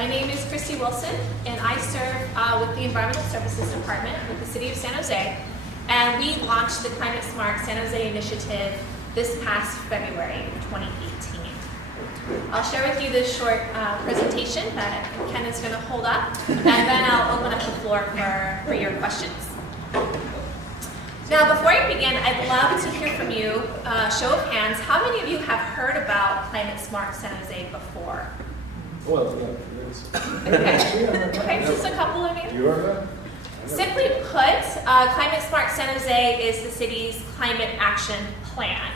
My name is Kristi Wilson, and I serve with the Environmental Services Department with the City of San Jose. And we launched the Climate Smart San Jose initiative this past February 2018. I'll share with you this short presentation that Ken is going to hold up, and then I'll open up the floor for your questions. Now, before I begin, I'd love to hear from you, show of hands, how many of you have heard about Climate Smart San Jose before? Well, yeah, there is. Okay, just a couple of you. You are that? Simply put, Climate Smart San Jose is the city's climate action plan.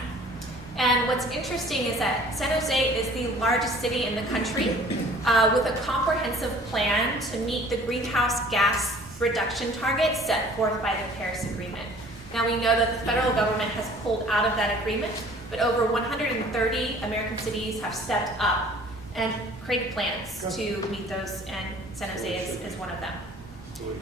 And what's interesting is that San Jose is the largest city in the country with a comprehensive plan to meet the greenhouse gas reduction targets set forth by the Paris Agreement. Now, we know that the federal government has pulled out of that agreement, but over 130 American cities have stepped up and created plans to meet those, and San Jose is one of them.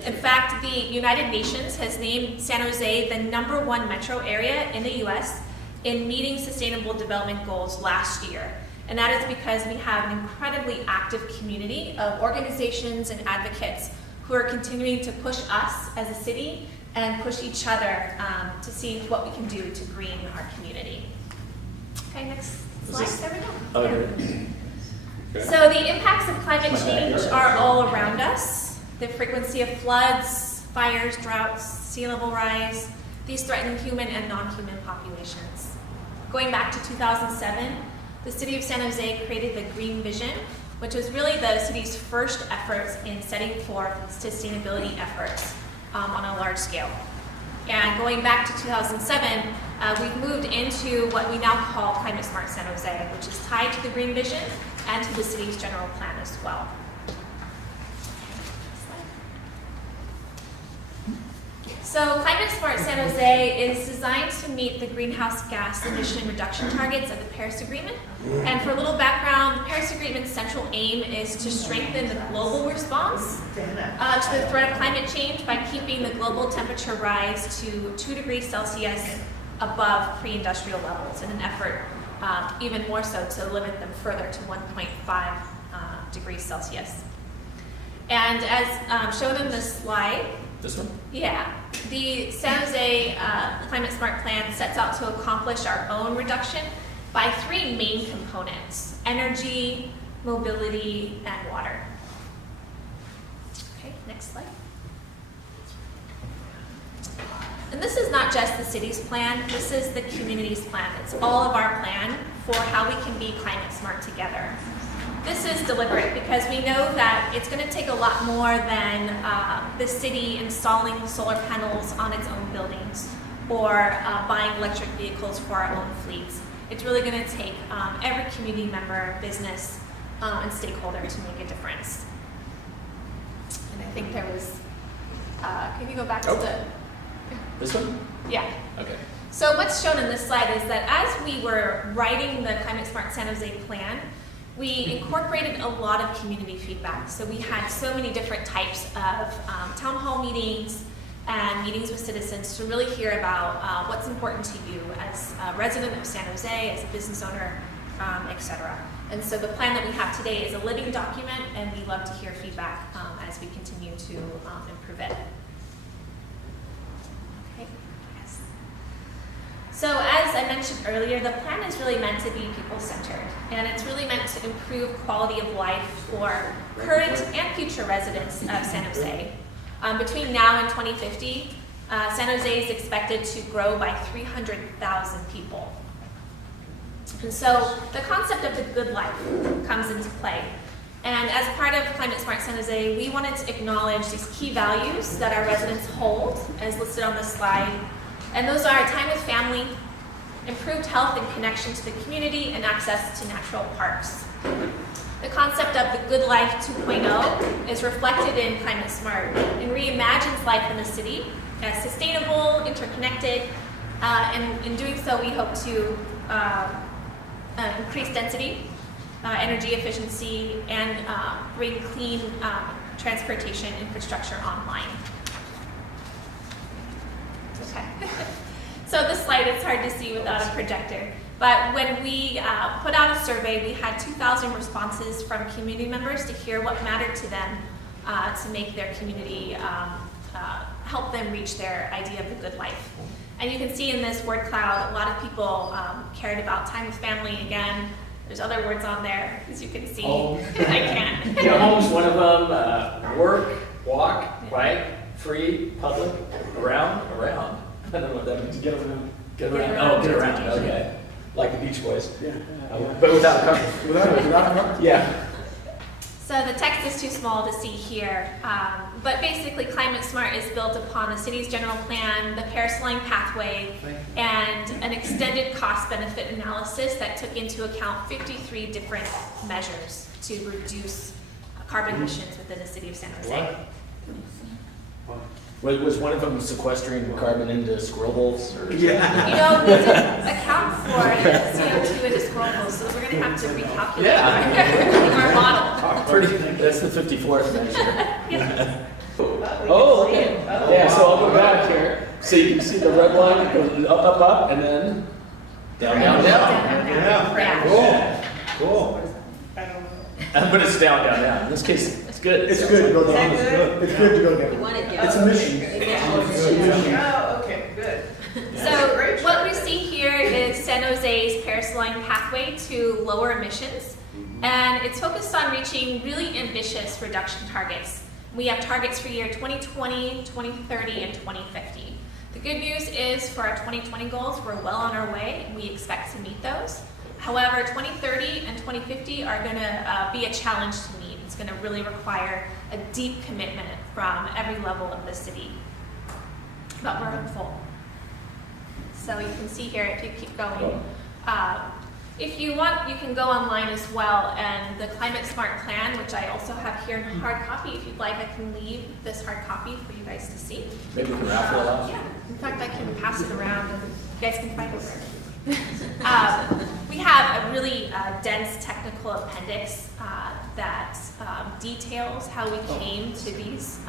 In fact, the United Nations has named San Jose the #1 metro area in the US in meeting Sustainable Development Goals last year. And that is because we have an incredibly active community of organizations and advocates who are continuing to push us as a city and push each other to see what we can do to green our community. Okay, next slide. There we go. Okay. So the impacts of climate change are all around us. The frequency of floods, fires, droughts, sea level rise, these threaten human and non-human populations. Going back to 2007, the City of San Jose created the Green Vision, which was really the city's first efforts in setting forth sustainability efforts on a large scale. And going back to 2007, we've moved into what we now call Climate Smart San Jose, which is tied to the Green Vision and to the city's general plan as well. So Climate Smart San Jose is designed to meet the greenhouse gas emission reduction targets of the Paris Agreement. And for a little background, the Paris Agreement's central aim is to strengthen the global response to the threat of climate change by keeping the global temperature rise to 2 degrees Celsius above pre-industrial levels in an effort even more so to limit them further to 1.5 degrees Celsius. And as shown in this slide, This one? yeah, the San Jose Climate Smart Plan sets out to accomplish our own reduction by 3 main components: energy, mobility, and water. Okay, next slide. And this is not just the city's plan, this is the community's plan. It's all of our plan for how we can be climate smart together. This is deliberate because we know that it's going to take a lot more than the city installing solar panels on its own buildings or buying electric vehicles for our own fleets. It's really going to take every community member, business, and stakeholder to make a difference. And I think there was, can you go back to the... This one? Yeah. Okay. So what's shown in this slide is that as we were writing the Climate Smart San Jose plan, we incorporated a lot of community feedback. So we had so many different types of town hall meetings and meetings with citizens to really hear about what's important to you as a resident of San Jose, as a business owner, etc. And so the plan that we have today is a living document, and we love to hear feedback as we continue to improve it. Okay. Yes. So as I mentioned earlier, the plan is really meant to be people-centered, and it's really meant to improve quality of life for current and future residents of San Jose. Between now and 2050, San Jose is expected to grow by 300,000 people. And so the concept of the good life comes into play. And as part of Climate Smart San Jose, we wanted to acknowledge these key values that our residents hold, as listed on this slide. And those are time with family, improved health and connection to the community, and access to natural parks. The concept of the Good Life 2.0 is reflected in Climate Smart and reimagines life in the city as sustainable, interconnected, and in doing so we hope to increase density, energy efficiency, and bring clean transportation infrastructure online. Okay. So this slide, it's hard to see without a projector, But when we put out a survey, we had 2,000 responses from community members to hear what mattered to them to make their community, help them reach their idea of the good life. And you can see in this word cloud, a lot of people cared about time with family again. There's other words on there, as you can see. Home. I can't. Yeah, home's one of them. Work, walk, bike, free, public, around. I don't know what that means. Get around. Get around. Oh, get around. Okay. Like the Beach Boys. Yeah. But without a car. Without a car? Yeah. So the text is too small to see here, but basically Climate Smart is built upon the city's general plan, the Paris Line pathway, and an extended cost-benefit analysis that took into account 53 different measures to reduce carbon emissions within the city of San Jose. Was one of them sequestering carbon into squirrel holes? Or Yeah. You know, we didn't account for the CO2 into squirrel holes, so we're going to have to recalculate our model. That's the 54th measure. Yeah. Oh, okay. Yeah, so I'll go back here. So you can see the red line, it goes up, and then down. Yeah. Cool. But it's down. In this case, it's good. It's good to go down. It's good. It's good to go down. It's a mission. Oh, okay, good. So what we see here is San Jose's Paris Line pathway to lower emissions, and it's focused on reaching really ambitious reduction targets. We have targets for year 2020, 2030, and 2050. The good news is for our 2020 goals, we're well on our way, and we expect to meet those. However, 2030 and 2050 are going to be a challenge to meet. It's going to really require a deep commitment from every level of the city. But we're hopeful. So you can see here, if you keep going. If you want, you can go online as well, and the Climate Smart Plan, which I also have here in hard copy. If you'd like, I can leave this hard copy for you guys to see. Maybe we can raffle it off. Yeah, in fact, I can pass it around, and you guys can find it wherever. We have a really dense technical appendix that details how we came to these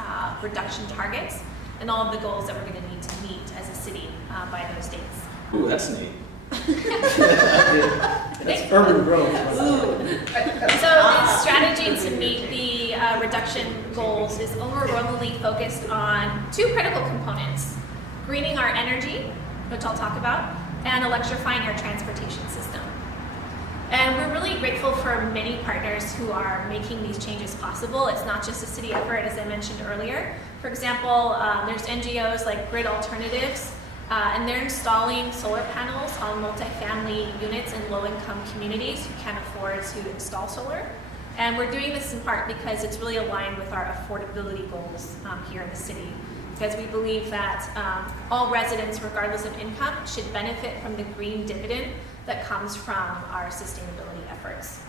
reduction targets and all of the goals that we're going to need to meet as a city by those dates. Ooh, that's neat. That's urban growth. So the strategy to meet the reduction goals is overwhelmingly focused on two critical components: greening our energy, which I'll talk about, and electrifying our transportation system. And we're really grateful for many partners who are making these changes possible. It's not just a city effort, as I mentioned earlier. For example, there's NGOs like Grid Alternatives, and they're installing solar panels on multifamily units in low-income communities who can't afford to install solar. And we're doing this in part because it's really aligned with our affordability goals here in the city, because we believe that all residents, regardless of income, should benefit from the green dividend that comes from our sustainability efforts.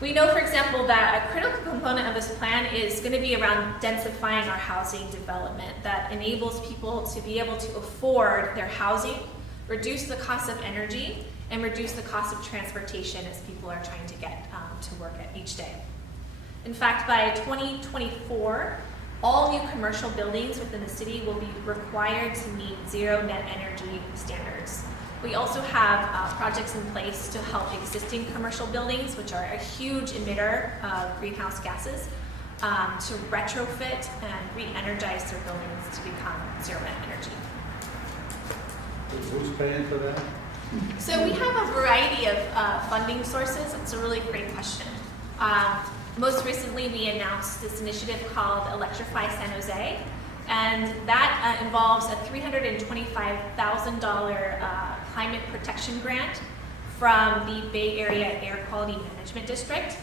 We know, for example, that a critical component of this plan is going to be around densifying our housing development that enables people to be able to afford their housing, reduce the cost of energy, and reduce the cost of transportation as people are trying to get to work each day. In fact, by 2024, all new commercial buildings within the city will be required to meet zero net energy standards. We also have projects in place to help existing commercial buildings, which are a huge emitter of greenhouse gases, to retrofit and re-energize their buildings to become zero net energy. Who's paying for that? So we have a variety of funding sources. It's a really great question. Most recently, we announced this initiative called Electrify San Jose, and that involves a $325,000 climate protection grant from the Bay Area Air Quality Management District,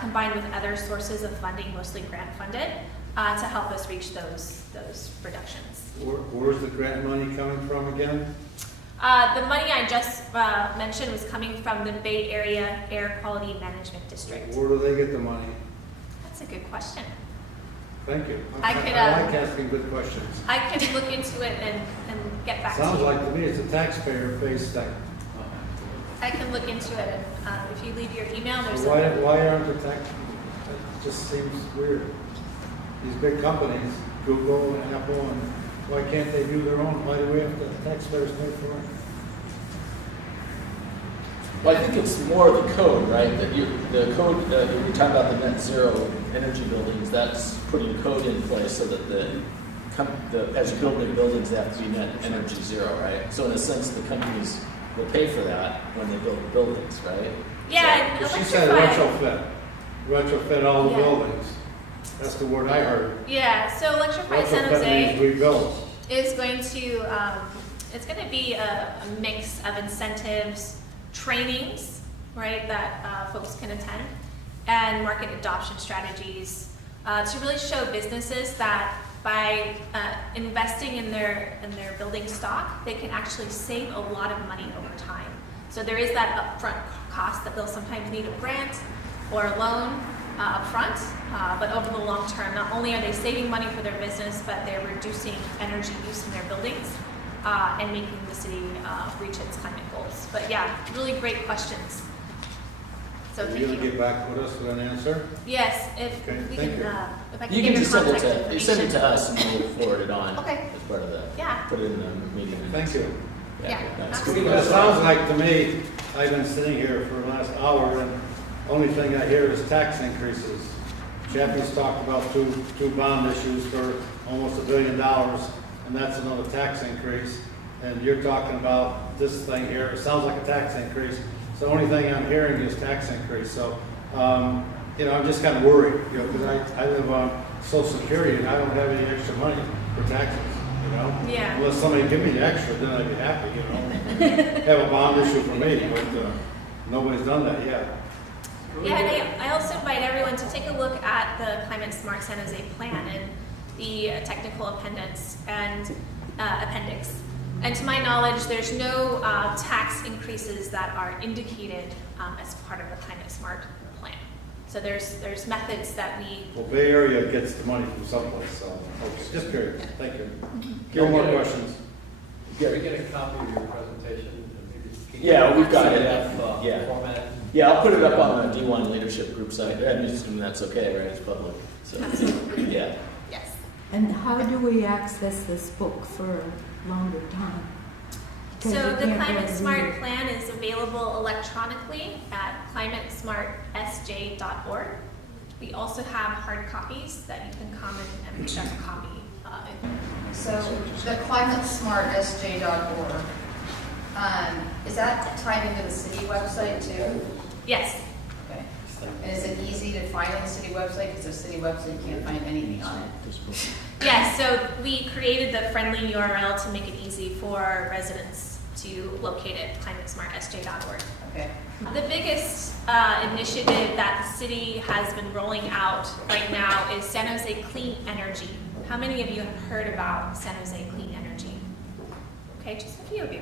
combined with other sources of funding, mostly grant funded, to help us reach those reductions. Where's the grant money coming from again? The money I just mentioned was coming from the Bay Area Air Quality Management District. Where do they get the money? That's a good question. Thank you. I like asking good questions. I can look into it and get back to you. Sounds like to me it's a taxpayer-based thing. I can look into it, and if you leave your email, there's So why aren't the tax? It just seems weird. These big companies, Google and Apple, and why can't they do their own? Why do we have the taxpayers pay for it? Well, I think it's more the code, right? That the code, you're talking about the net zero energy buildings, that's putting code in place so that as you build new buildings, they have to be net energy zero, right? So in a sense, the companies will pay for that when they build the buildings, right? Yeah, and She said retrofit all the Yeah. buildings. That's the word I heard. Yeah, so Electrify San Retrofit means Jose rebuild. is going to, it's going to be a mix of incentives, trainings, right, that folks can attend, and market adoption strategies to really show businesses that by investing in their building stock, they can actually save a lot of money over time. So there is that upfront cost that they'll sometimes need a grant or a loan upfront, but over the long term, not only are they saving money for their business, but they're reducing energy use in their buildings and making the city reach its climate goals. But yeah, really great questions. So Are thank you gonna you. get back with us with an answer? Yes, if Okay, we thank can, you. if I can You give can your just send it contact to, you send it to information. us and we'll forward it on Okay. as part of the, Yeah. put it in the meeting. Thank you. Yeah, Nice. absolutely. It sounds like to me, I've been sitting here for the last hour and only thing I hear is tax increases. Chappie's talked about two bond issues for almost $1 billion, and that's another tax increase. And you're talking about this thing here, it sounds like a tax increase. So the only thing I'm hearing is tax increase. So, I'm just kind of worried, because I live on Social Security and I don't have any extra money for taxes, Yeah. Unless somebody give me the extra, then I'd be happy, Have a bond issue for me, but nobody's done that yet. Yeah, and I also invite everyone to take a look at the Climate Smart San Jose plan and the technical appendix. And to my knowledge, there's no tax increases that are indicated as part of the Climate Smart plan. So there's methods that we. Well, Bay Area gets the money from someplace, so, okay, just curious, thank you. No more questions. Can we get a copy of your presentation? Yeah, we've got it. Yeah. Format. Yeah, I'll put it up on the D1 leadership group site. I'm assuming that's okay, right? It's public. So, Absolutely. yeah. Yes. And how do we access this book for a longer time? 'Cause So you the can't Climate really Smart read it. plan is available electronically at climatesmartsj.org. We also have hard copies that you can come and pick up a copy. So the climatesmartsj.org, is that tied into the city website too? Yes. Okay. And is it easy to find on the city website? Because the city website, you can't find anything on it. Yes, so we created the friendly URL to make it easy for residents to locate it, climatesmartsj.org. Okay. The biggest initiative that the city has been rolling out right now is San Jose Clean Energy. How many of you have heard about San Jose Clean Energy? Okay, just a few of you.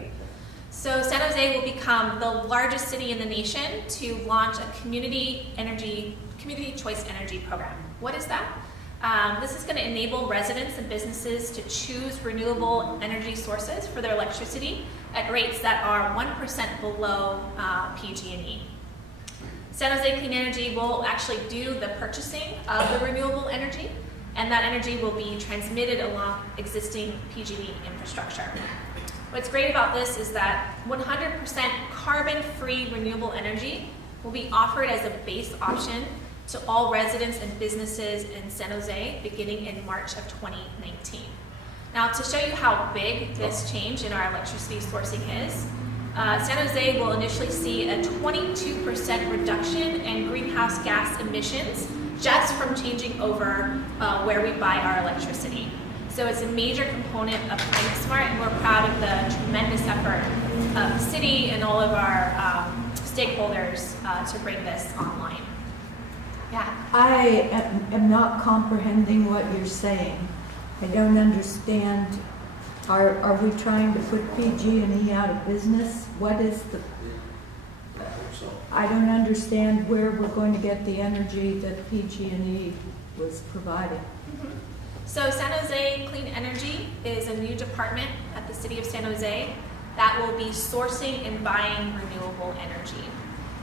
So San Jose will become the largest city in the nation to launch a community choice energy program. What is that? This is going to enable residents and businesses to choose renewable energy sources for their electricity at rates that are 1% below PG&E. San Jose Clean Energy will actually do the purchasing of the renewable energy, and that energy will be transmitted along existing PG&E infrastructure. What's great about this is that 100% carbon-free renewable energy will be offered as a base option to all residents and businesses in San Jose beginning in March of 2019. Now, to show you how big this change in our electricity sourcing is, San Jose will initially see a 22% reduction in greenhouse gas emissions just from changing over where we buy our electricity. So it's a major component of Climate Smart, and we're proud of the tremendous effort of the city and all of our stakeholders to bring this online. Yeah. I am not comprehending what you're saying. I don't understand. Are we trying to put PG&E out of business? What is the... I don't understand where we're going to get the energy that PG&E was providing. So San Jose Clean Energy is a new department at the City of San Jose that will be sourcing and buying renewable energy.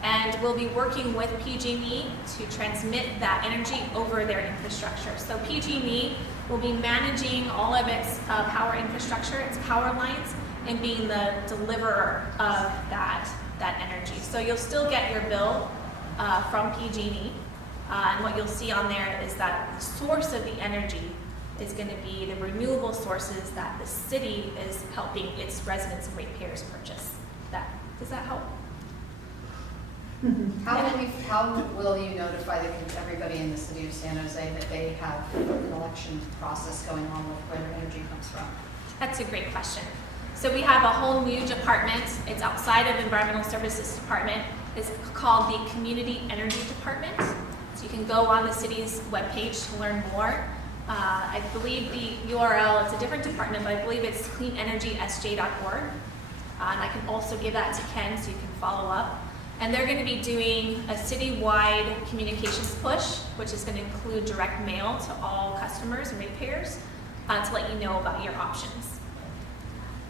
And we'll be working with PG&E to transmit that energy over their infrastructure. So PG&E will be managing all of its power infrastructure, its power lines, and being the deliverer of that that energy. So you'll still get your bill from PG&E, and what you'll see on there is that the source of the energy is going to be the renewable sources that the city is helping its residents and ratepayers purchase. Does that help? How will you notify everybody in the city of San Jose that they have an election process going on with where their energy comes from? That's a great question. So we have a whole new department. It's outside of Environmental Services Department. It's called the Community Energy Department. So you can go on the city's webpage to learn more. I believe the URL, it's a different department, but I believe it's cleanenergysj.org. And I can also give that to Ken so you can follow up. And they're going to be doing a citywide communications push, which is going to include direct mail to all customers and ratepayers to let you know about your options.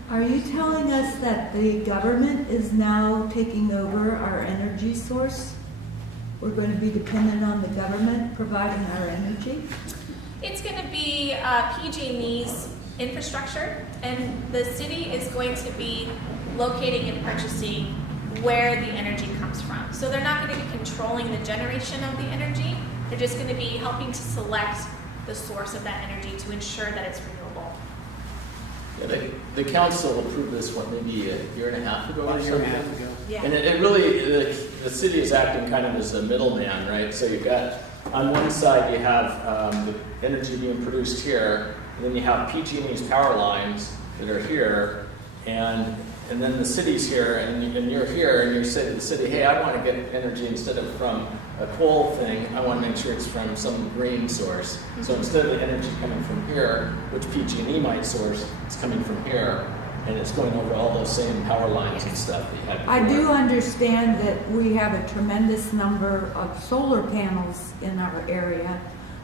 Are you telling us that the government is now taking over our energy source? We're going to be dependent on the government providing our energy? It's going to be PG&E's infrastructure, and the city is going to be locating and purchasing where the energy comes from. So they're not going to be controlling the generation of the energy. They're just going to be helping to select the source of that energy to ensure that it's renewable. Yeah, the council approved this one maybe a year and a half ago or About a year and a something. half ago. Yeah. And it really, the city is acting kind of as a middleman, right? So you've got, on one side, you have the energy being produced here, and then you have PG&E's power lines that are here, and then the city's here, and you're here, and you say to the city, hey, I want to get energy instead of from a coal thing, I want to make sure it's from some green source. So instead of the energy coming from here, which PG&E might source, it's coming from here, and it's going over all those same power lines and stuff that you had before. I do understand that we have a tremendous number of solar panels in our area,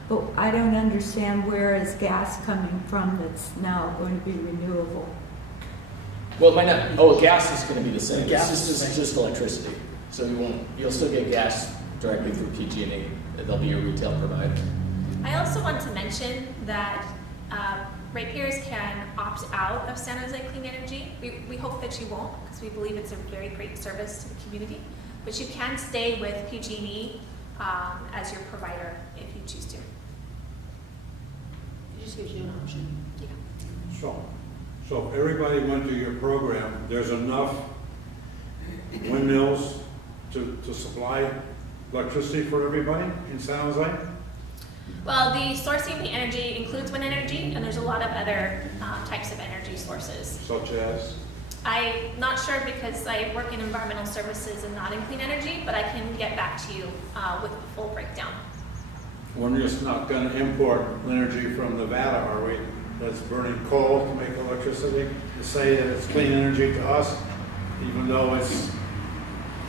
but I don't understand where is gas coming from that's now going to be renewable. Well, it might not. Oh, gas is going to be the same. Gas It's is the same. just electricity. So you'll still get gas directly through PG&E. They'll be your retail provider. I also want to mention that ratepayers can opt out of San Jose Clean Energy. We hope that you won't, because we believe it's a very great service to the community. But you can stay with PG&E as your provider if you choose to. It just gives you an option. Yeah. So if everybody went to your program, there's enough windmills to supply electricity for everybody in San Jose? Well, the sourcing the energy includes wind energy, and there's a lot of other types of energy sources. Such as? I'm not sure because I work in environmental services and not in clean energy, but I can get back to you with a full breakdown. We're just not going to import energy from Nevada, are we? That's burning coal to make electricity, to say that it's clean energy to us, even though it's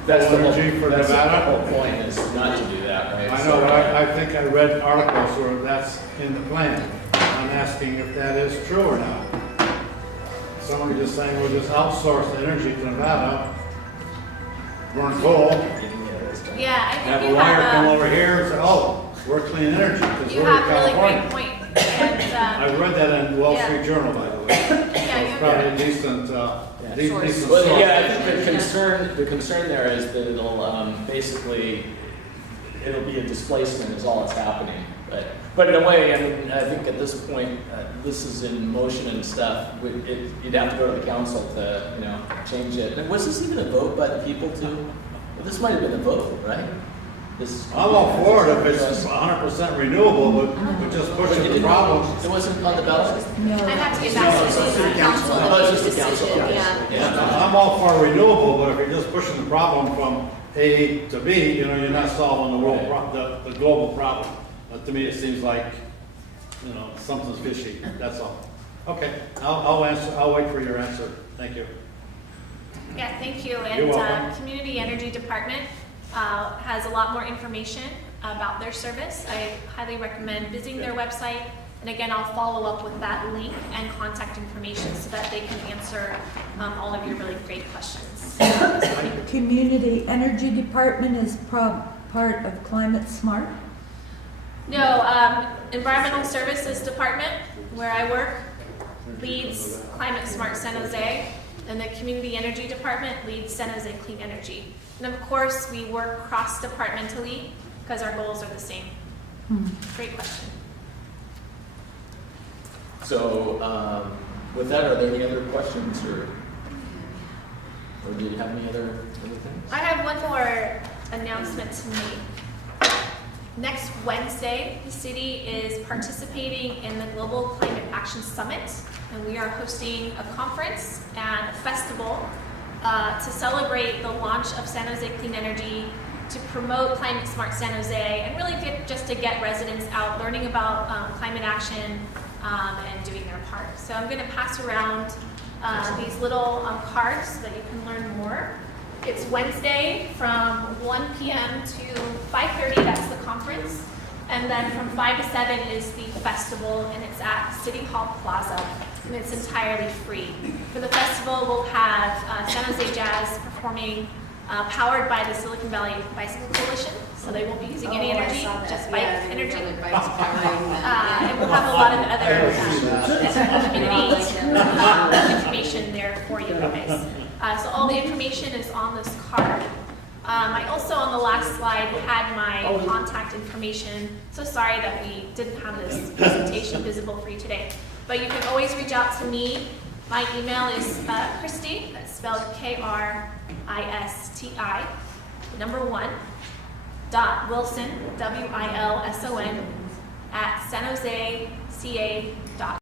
That's the energy for that's Nevada? the whole point is not to do that, right? I know, but I think I read articles where that's in the plan. I'm asking if that is true or not. Somebody just saying we'll just outsource the energy to Nevada, burn coal, Yeah, I have think a you wire come have over here and say, oh, we're clean energy because you we're in have a really California. great point. And I read that in Wall Yeah. Street Journal, by the way. yeah, It's you're probably a good. decent, decent Well, source. yeah, I think the concern there is that it'll basically it'll be a displacement is all that's happening. But in a way, I mean, I think at this point, this is in motion and stuff. You'd have to go to the council to change it. And was this even a vote by the people too? Well, this might have been a vote, right? This. I'm all for it if it's 100% renewable, but we're just pushing the problem. It wasn't on the ballot. No. I'd have to get back to the city council. Oh, it's just the council. Yeah. Yeah. I'm all for renewable, but if you're just pushing the problem from A to B, you're not solving the global problem. To me, it seems like, something's fishy, that's all. Okay, I'll answer, I'll wait for your answer. Thank you. Yeah, thank you. You're And welcome. Community Energy Department has a lot more information about their service. I highly recommend visiting their website. And again, I'll follow up with that link and contact information so that they can answer all of your really great questions. Community Energy Department is part of Climate Smart. No, Environmental Services Department, where I work, leads Climate Smart San Jose. And the Community Energy Department leads San Jose Clean Energy. And of course, we work cross-departmentally because our goals are the same. Great question. So, with that, are there any other questions, or do you have any other things? I have one more announcement to make. Next Wednesday, the city is participating in the Global Climate Action Summit, and we are hosting a conference and a festival to celebrate the launch of San Jose Clean Energy, to promote climate smart San Jose, and really just to get residents out learning about climate action and doing their part. So I'm going to pass around these little cards so that you can learn more. It's Wednesday from 1 p.m. to 5:30, that's the conference. And then from 5 to 7 is the festival, and it's at City Hall Plaza, and it's entirely free. For the festival, we'll have San Jose Jazz performing, powered by the Silicon Valley Bicycle Coalition, so they won't be using any energy, just bike energy. And we'll have a lot of other community information there for you guys. So all the information is on this card. I also, on the last slide, had my contact information. So sorry that we didn't have this presentation visible for you today. But you can always reach out to me. My email is Kristi, that's spelled Kristi, _1, Wilson, Wilson, @sanjoseca.com.